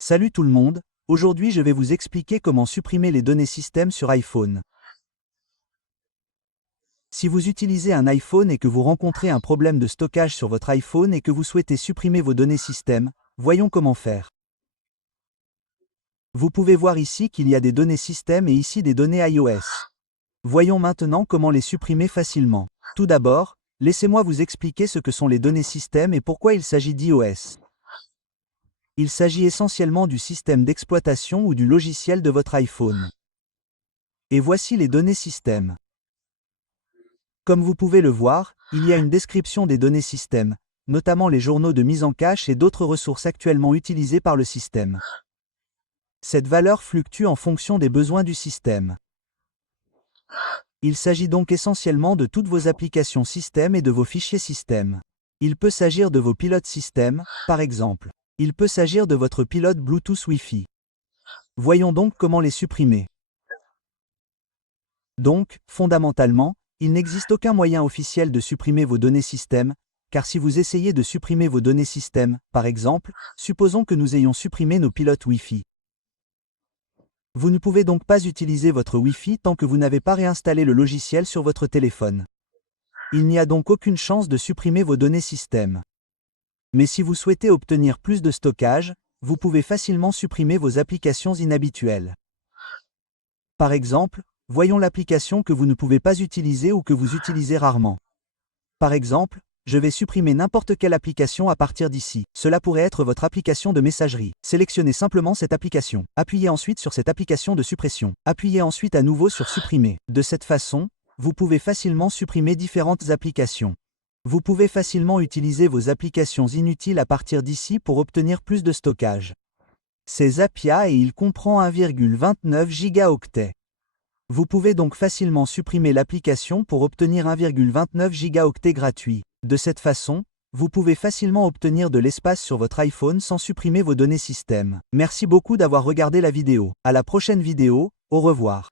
Salut tout le monde, aujourd'hui je vais vous expliquer comment supprimer les données système sur iPhone. Si vous utilisez un iPhone et que vous rencontrez un problème de stockage sur votre iPhone et que vous souhaitez supprimer vos données système, voyons comment faire. Vous pouvez voir ici qu'il y a des données système et ici des données iOS. Voyons maintenant comment les supprimer facilement. Tout d'abord, laissez-moi vous expliquer ce que sont les données système et pourquoi il s'agit d'iOS. Il s'agit essentiellement du système d'exploitation ou du logiciel de votre iPhone. Et voici les données système. Comme vous pouvez le voir, il y a une description des données système, notamment les journaux de mise en cache et d'autres ressources actuellement utilisées par le système. Cette valeur fluctue en fonction des besoins du système. Il s'agit donc essentiellement de toutes vos applications système et de vos fichiers système. Il peut s'agir de vos pilotes système, par exemple. Il peut s'agir de votre pilote Bluetooth Wi-Fi. Voyons donc comment les supprimer. Donc, fondamentalement, il n'existe aucun moyen officiel de supprimer vos données système, car si vous essayez de supprimer vos données système, par exemple, supposons que nous ayons supprimé nos pilotes Wi-Fi. Vous ne pouvez donc pas utiliser votre Wi-Fi tant que vous n'avez pas réinstallé le logiciel sur votre téléphone. Il n'y a donc aucune chance de supprimer vos données système. Mais si vous souhaitez obtenir plus de stockage, vous pouvez facilement supprimer vos applications inhabituelles. Par exemple, voyons l'application que vous ne pouvez pas utiliser ou que vous utilisez rarement. Par exemple, je vais supprimer n'importe quelle application à partir d'ici. Cela pourrait être votre application de messagerie. Sélectionnez simplement cette application. Appuyez ensuite sur cette application de suppression. Appuyez ensuite à nouveau sur supprimer. De cette façon, vous pouvez facilement supprimer différentes applications. Vous pouvez facilement utiliser vos applications inutiles à partir d'ici pour obtenir plus de stockage. C'est Zapier et il comprend 1,29 gigaoctets. Vous pouvez donc facilement supprimer l'application pour obtenir 1,29 gigaoctets gratuit. De cette façon, vous pouvez facilement obtenir de l'espace sur votre iPhone sans supprimer vos données système. Merci beaucoup d'avoir regardé la vidéo. À la prochaine vidéo, au revoir.